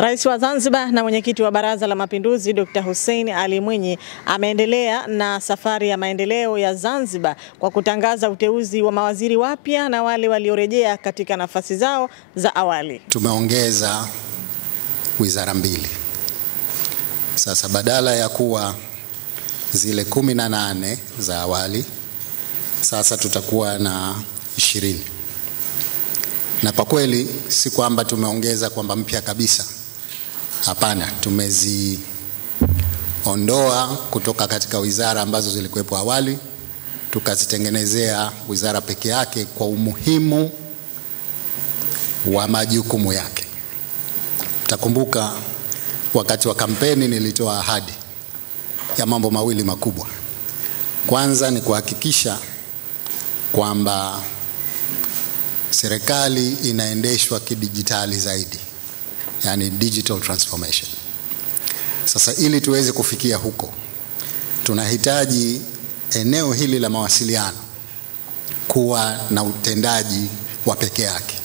Rais wa Zanzibar na mwenyekiti wa Baraza la Mapinduzi Dr. Hussein Ali Mwinyi ameendelea na safari ya maendeleo ya Zanzibar kwa kutangaza uteuzi wa mawaziri wapya na wale waliorejea katika nafasi zao za awali. Tumeongeza wizara mbili. Sasa badala ya kuwa zile 18 za awali, sasa tutakuwa na 20. Na kwa kweli si kwamba tumeongeza kwamba mpya kabisa. Hapana, tumeziondoa kutoka katika wizara ambazo zilikuwepo awali, tukazitengenezea wizara peke yake kwa umuhimu wa majukumu yake. Utakumbuka wakati wa kampeni nilitoa ahadi ya mambo mawili makubwa. Kwanza ni kuhakikisha kwamba serikali inaendeshwa kidijitali zaidi, yani digital transformation. Sasa ili tuweze kufikia huko, tunahitaji eneo hili la mawasiliano kuwa na utendaji wa peke yake.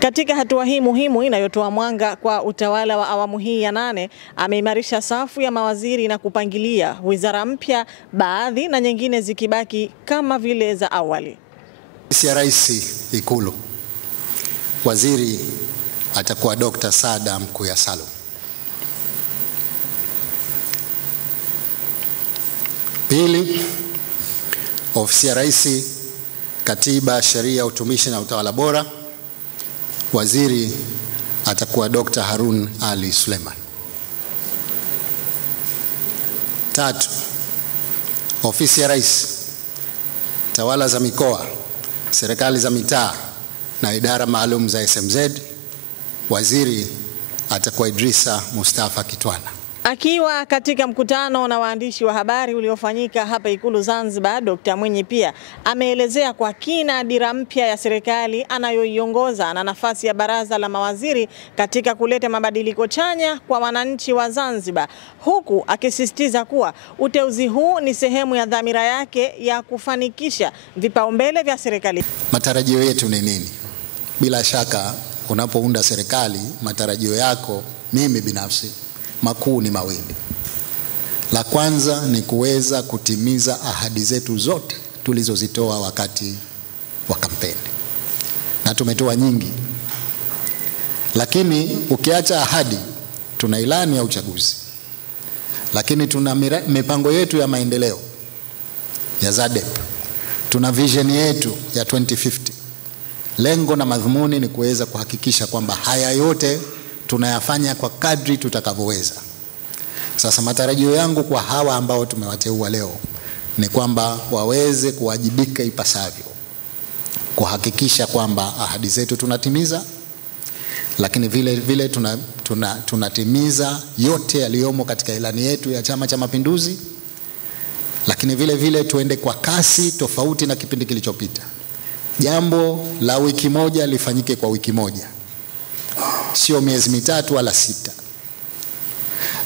Katika hatua hii muhimu inayotoa mwanga kwa utawala wa awamu hii ya 8, ameimarisha safu ya mawaziri na kupangilia wizara mpya, baadhi na nyingine zikibaki kama vile za awali. Ofisi ya Rais Ikulu, waziri atakuwa Dr. Saada Mkuya Salum. Pili, ofisi ya Rais, Katiba, Sheria, Utumishi na Utawala Bora, waziri atakuwa Dr. Harun Ali Suleiman. Tatu, ofisi ya Rais, Tawala za Mikoa, Serikali za Mitaa na idara maalum za SMZ, waziri atakuwa Idrisa Mustafa Kitwana. Akiwa katika mkutano na waandishi wa habari uliofanyika hapa Ikulu Zanzibar, Dr. Mwinyi pia ameelezea kwa kina dira mpya ya serikali anayoiongoza na nafasi ya baraza la mawaziri katika kuleta mabadiliko chanya kwa wananchi wa Zanzibar, huku akisisitiza kuwa uteuzi huu ni sehemu ya dhamira yake ya kufanikisha vipaumbele vya serikali. Matarajio yetu ni nini? Bila shaka unapounda serikali, matarajio yako, mimi binafsi, makuu ni mawili. La kwanza ni kuweza kutimiza ahadi zetu zote tulizozitoa wakati wa kampeni. Na tumetoa nyingi. Lakini ukiacha ahadi, tuna ilani ya uchaguzi. Lakini tuna mipango yetu ya maendeleo ya ZADEP. Tuna vision yetu ya 2050. Lengo na madhumuni ni kuweza kuhakikisha kwamba haya yote tunayafanya kwa kadri tutakavyoweza. Sasa matarajio yangu kwa hawa ambao tumewateua leo ni kwamba waweze kuwajibika ipasavyo, kuhakikisha kwamba ahadi zetu tunatimiza, lakini vile vile tunatimiza yote yaliyomo katika ilani yetu ya Chama cha Mapinduzi, lakini vile vile tuende kwa kasi tofauti na kipindi kilichopita. Jambo la wiki moja lifanyike kwa wiki moja, sio miezi mitatu wala 6.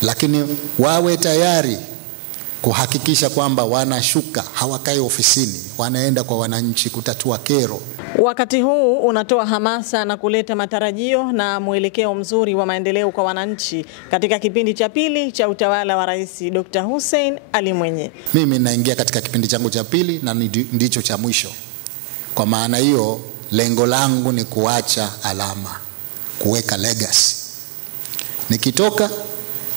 Lakini wawe tayari kuhakikisha kwamba wanashuka, hawakai ofisini, wanaenda kwa wananchi kutatua kero. Wakati huu unatoa hamasa na kuleta matarajio na mwelekeo mzuri wa maendeleo kwa wananchi katika kipindi cha pili cha utawala wa Rais Dr. Hussein Ali Mwinyi. Mimi naingia katika kipindi changu cha pili na ndicho cha mwisho. Kwa maana hiyo, lengo langu ni kuacha alama, kuweka legacy. Nikitoka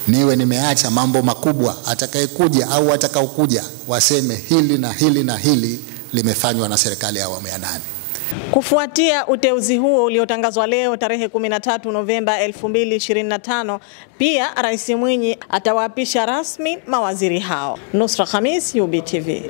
niwe nimeacha mambo makubwa, atakayekuja au atakaokuja waseme hili na hili na hili limefanywa na serikali ya awamu ya 8. Kufuatia uteuzi huo uliotangazwa leo tarehe 13 Novemba 2025, pia Rais Mwinyi atawaapisha rasmi mawaziri hao. Nusra Khamis, UBTV.